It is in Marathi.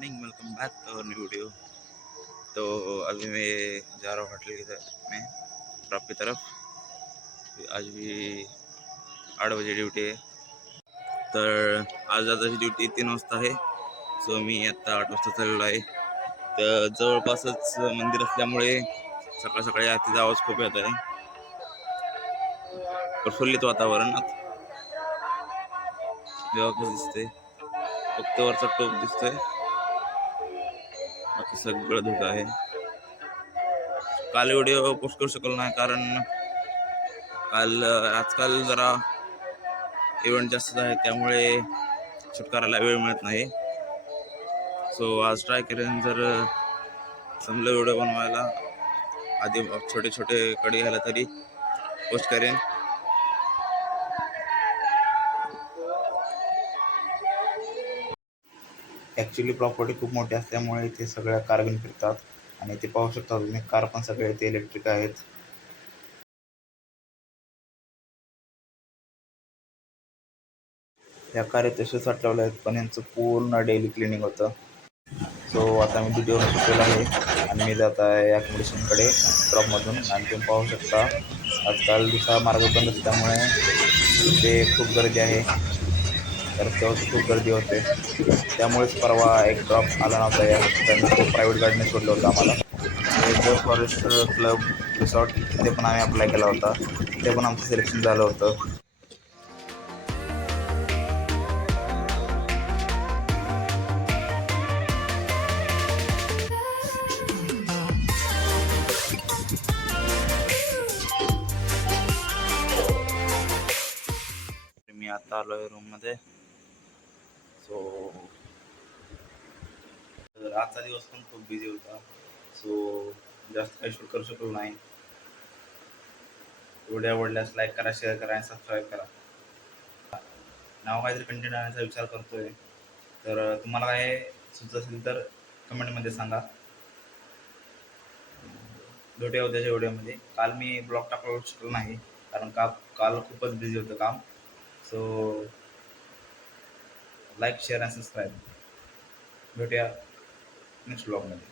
Morning, welcome back to new video. तो अभी मैं जा रहा हूँ होटल की तरफ में, शॉप की तरफ। आज भी 8 वाजे ड्यूटी आहे, तर आज दादाची ड्युटी 3 वाजता आहे. सो मी आता 8 वाजता चाललेलो आहे. तर जवळपासच मंदिर असल्यामुळे सकाळ सकाळी आरतीचा आवाज खूप येत आहे. प्रफुल्लित वातावरण जेव्हा कसं दिसते, फक्त वरचा टोप दिसतोय, बाकी सगळं धुकं आहे. काल व्हिडिओ पोस्ट करू शकलो नाही, कारण आजकाल जरा इव्हेंट जास्त आहे, त्यामुळे शूट करायला वेळ मिळत नाही. सो आज ट्राय करेन, जर चांगलं व्हिडिओ बनवायला आधी छोटे छोटे कडे घ्यायला तरी पोस्ट करेन. ॲक्च्युली प्रॉपर्टी खूप मोठी असल्यामुळे इथे सगळ्या कार घेऊन फिरतात, आणि ते पाहू शकता तुम्ही, कार पण सगळे इथे इलेक्ट्रिक आहेत. या कार इथे तसेच ठेवल्या आहेत, पण यांचं पूर्ण डेली क्लिनिंग होतं. सो आता मी व्हिडिओ सुटलेला आहे आणि मी जात आहे ॲकोमोडेशनकडे ड्रॉपमधून. आणि तुम्ही पाहू शकता, आजकाल दुसरा मार्ग बंद असल्यामुळे इथे खूप गर्दी आहे. रस्त्यावरती खूप गर्दी होते, त्यामुळेच परवा एक ड्रॉप आला नव्हता या ठिकाणी. तो प्रायव्हेट गाडीने सोडलं होतं आम्हाला. द फॉरेस्ट क्लब रिसॉर्ट, तिथे पण आम्ही अप्लाय केला होता, तिथे पण आमचं सिलेक्शन झालं होतं. मी आता आलो आहे रूममध्ये. सो आजचा दिवस पण खूप बिझी होता, सो जास्त काही शूट करू शकलो नाही. व्हिडिओ आवडल्यास लाईक करा, शेअर करा आणि सबस्क्राईब करा. नाव काहीतरी कंटेंट आणण्याचा विचार करतोय, तर तुम्हाला काय सुचत असेल तर कमेंटमध्ये सांगा. भेटूया उद्याच्या व्हिडिओमध्ये. काल मी ब्लॉग टाकू शकलो नाही, कारण काल खूपच बिझी होतं काम. सो लाईक, शेअर आणि सबस्क्राईब. भेटूया नेक्स्ट ब्लॉगमध्ये.